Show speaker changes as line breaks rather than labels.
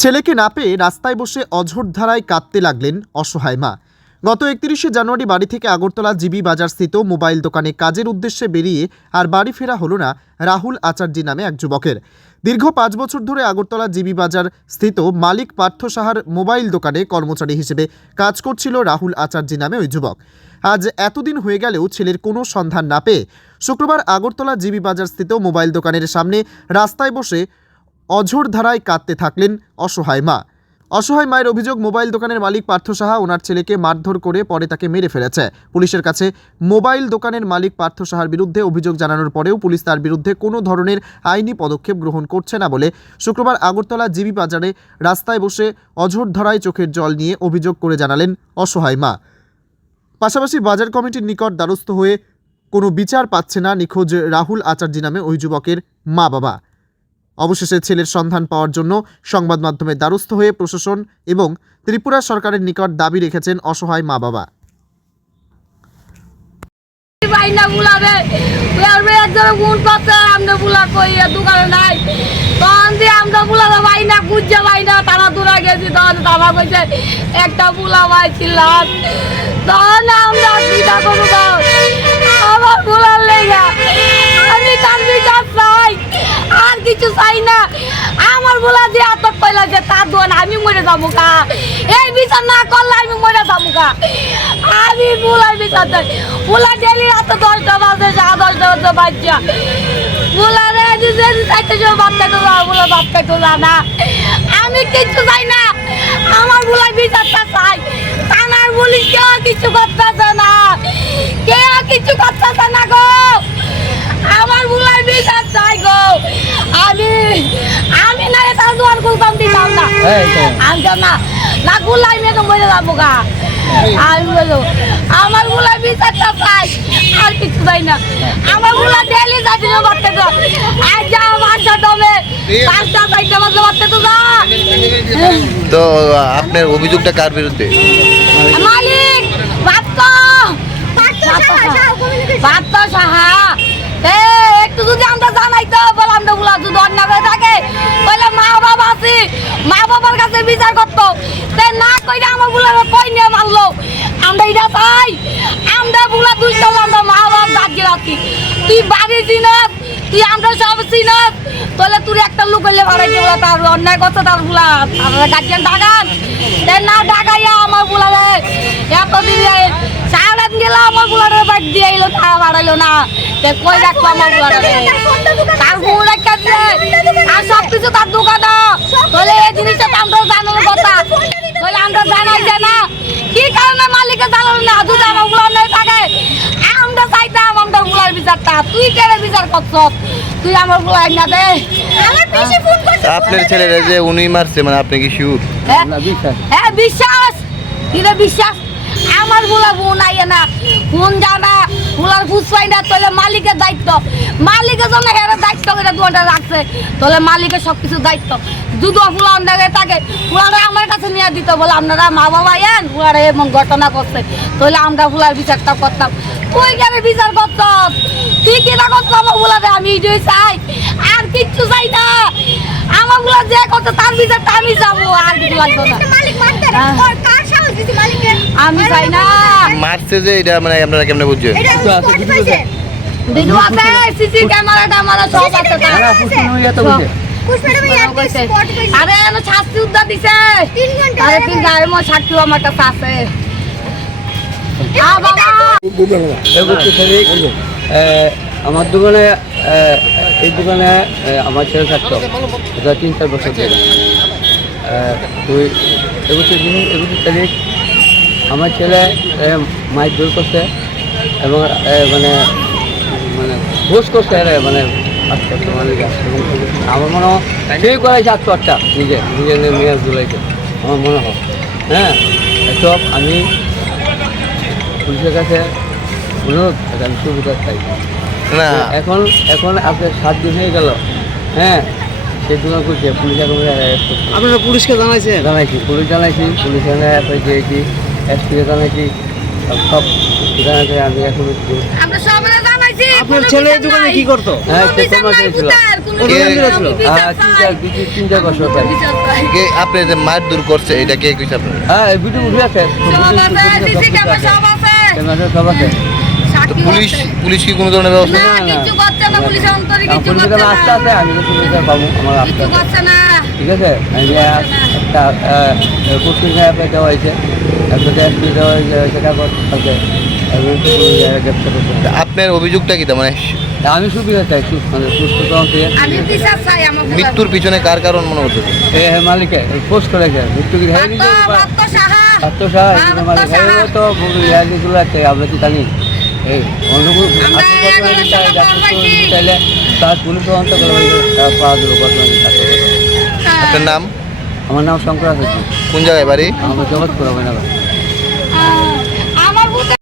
ছেলেকে না পেয়ে রাস্তায় বসে অঝোর ধারায় কাঁদতে লাগলেন অসহায় মা। গত একত্রিশে জানুয়ারি বাড়ি থেকে আগরতলা জিবি বাজার স্থিত মোবাইল দোকানে কাজের উদ্দেশ্যে বেরিয়ে আর বাড়ি ফেরা হলো না রাহুল আচার্যি নামে এক যুবকের। দীর্ঘ পাঁচ বছর ধরে আগরতলা জিবি বাজার স্থিত মালিক পার্থ সাহার মোবাইল দোকানে কর্মচারী হিসেবে কাজ করছিল রাহুল আচার্যি নামে ওই যুবক। আজ এতদিন হয়ে গেলেও ছেলের কোনো সন্ধান না পেয়ে শুক্রবার আগরতলা জিবি বাজার স্থিত মোবাইল দোকানের সামনে রাস্তায় বসে অঝোর ধারায় কাঁদতে থাকলেন অসহায় মা। অসহায় মায়ের অভিযোগ, মোবাইল দোকানের মালিক পার্থ সাহা ওনার ছেলেকে মারধর করে পরে তাকে মেরে ফেলেছে। পুলিশের কাছে মোবাইল দোকানের মালিক পার্থ সাহার বিরুদ্ধে অভিযোগ জানানোর পরেও পুলিশ তার বিরুদ্ধে কোনো ধরনের আইনি পদক্ষেপ গ্রহণ করছে না বলে শুক্রবার আগরতলা জিবি বাজারে রাস্তায় বসে অঝোর ধারায় চোখের জল নিয়ে অভিযোগ করে জানালেন অসহায় মা। পাশাপাশি বাজার কমিটির নিকট দ্বারস্থ হয়ে কোনো বিচার পাচ্ছে না নিখোঁজ রাহুল আচার্য নামে ওই যুবকের মা বাবা অবশেষে ছেলের সন্ধান পাওয়ার জন্য সংবাদ মাধ্যমের দ্বারস্থ হয়ে প্রশাসন এবং ত্রিপুরা সরকারের নিকট দাবি রেখেছেন অসহায় মা বাবা
বুলাবে। তারা একটা বুলা ভাই আমরা বুলার আমি তার চাই আর কিছু চাই না আমার বলা দিয়ে আতক পাইলা যে তার দোয়ান আমি মরে যাব কা এই বিচার না করলে আমি মরে যাব কা আমি বুলাই বিচার দেয় বুলা ডেলি রাত দশটা বাজে যা দশটা বাজে বাচ্চা বুলা রে যে চাইতে যে বাচ্চা তো যা বুলা বাচ্চা তো যা না। আমি কিছু চাই না। আমার বুলাই বিচারটা চাই। না না না গুলাই মেয়ে তো মরে যাব গা। আমি বলো আমারগুলা বিচারটা চাই আর কিছু চাই না। আমারগুলা ডেলি যাচ্ছি বাচ্চা তো। আজ যা বাচ্চা তবে পাঁচটা চারটা বাজে বাচ্চা তো যা।
তো আপনার অভিযোগটা কার বিরুদ্ধে?
মালিক বাপ্পা বাপ্পা সাহা এ একটু যদি আমরা জানাই তো গুলা যদি অন্য হয়ে থাকে বলে মা বাবা আছে। মা বাবার কাছে বিচার করতো। তে না কইরা আমার বুলা কই নিয়ে মারলো? আমরা এটা চাই। আমরা বুলা দুই চল আমরা মা বাবা দাঁড়িয়ে রাখি। তুই বাড়ি চিনত তুই আমরা সব চিনত তাহলে তুই একটা লোক হইলে ভাড়াইতে বলে, তার অন্যায় করছে তার বুলা। গার্জিয়ান ডাকান। তে না ডাকাইয়া আমার বুলা এতদিন সারাদিন গেল আমার বুলারে বাদ দিয়ে এলো টাকা বাড়াইলো না। তে কই রাখব আমার বুলারে তার গুণ একটা দিয়ে আর সব কিছু তার দোকানে। তাহলে এই জিনিসটা তো আমরা জানানোর কথা। তাহলে আমরা জানাই যে না কি কারণে মালিকে জানালো না? যদি আমার বুলার নেই থাকে। আমরা চাইতাম আমরা বুলার বিচারটা। তুই কেন বিচার করছ তুই আমার বুলাই না দে।
আপনার ছেলেরা যে উনি মারছে মানে আপনি কি শিউর
হ্যাঁ হ্যাঁ বিশ্বাস। বিশ্বাস? আমার বলা বোন আইয়ে না ফোন জানা বলার বুঝ পাই না তাহলে মালিকের দায়িত্ব। মালিকের জন্য হেরা দায়িত্ব করে দোয়াটা রাখছে। তাহলে মালিকের সব কিছু দায়িত্ব। দুধ ফুলা অন্যায় থাকে। ফুলারে আমার কাছে নিয়ে দিত, বলে আপনারা মা বাবা এন, ফুলারে এমন ঘটনা করছে। তাহলে আমরা ফুলার বিচারটা করতাম। তুই কেন বিচার করত তুই কিনা করতো আমার ফুলারে? আমি এটাই চাই। আর কিচ্ছু চাই না। আমার ফুলা যে করতো তার বিচারটা আমি যাব আর কিছু লাগতো না। আমি চাই না।
মারছে যে এটা মানে আপনারা কেমনে বুঝছেন।
আরে শাস্তি উদ্ধার দিছে। আরে তিন গায়ের মো সাক্ষী আমার কাছে আছে।
আমার দোকানে এই দোকানে আমার ছেলে থাকতো। তিন চার বছর আহ, দুই একুশে তারিখ আমার ছেলে মাইক দূর করছে এবং মানে মানে ঘোষ করছে মানে মানে আমার মনে হয় সেই করাইছে আত্মহত্যা নিজে নিজের মেয়ের দুলাইকে আমার মনে হয়। হ্যাঁ এসব আমি পুলিশের কাছে অনুরোধ আমি সুবিধা চাই
না।
এখন এখন আপনার সাত দিন হয়ে গেল হ্যাঁ সে দোকান করছে পুলিশ এখন arrest করছে।
আপনারা পুলিশকে জানাইছেন?
জানাইছি পুলিশ জানাইছি পুলিশ এফআই দিয়েছি এসপিকে জানাইছি সব জানাইছি আমি এখন
জানাই
আপনার ছেলে দোকানে কি করতো?
হ্যাঁ, হ্যাঁ,
আপনি যে মার দূর করছে এটা কে কইছে আপনার?
হ্যাঁ এই ভিডিও উঠে আছে।
সব আছে, সব আছে।
পুলিশ পুলিশ কি কোনো ধরনের ব্যবস্থা
না,
না, না।
কিচ্ছু করছে না, পুলিশের অন্তরে
পুলিশের
করছে
কাছে আসতে
না।
আছে আমি তো পাবো আমার আসতে
করছে না।
ঠিক আছে? একটা কুসুম সাহেবে দেওয়া হয়েছে। একটা দেওয়া হয়েছে সেটা করতে
আপনার অভিযোগটা কি মানে?
আমি সুবিধা চাই মানে সুস্থ তন্ত্রে
আমি বিচার চাই আমার পুলার।
মৃত্যুর পিছনে কার কারণ মনে হচ্ছে?
এ মালিকে পোস্ট করেছে। মৃত্যু কি তো ইয়াগুলো আমরা কি জানি? এই অন্য কোনো তার পুলিশ তদন্ত করে তার পাওয়া যাবে ঘটনা
আপনার নাম?
আমার নাম শঙ্কর আচার্য
কোন জায়গায় বাড়ি?
আমার জগৎপুর হবে না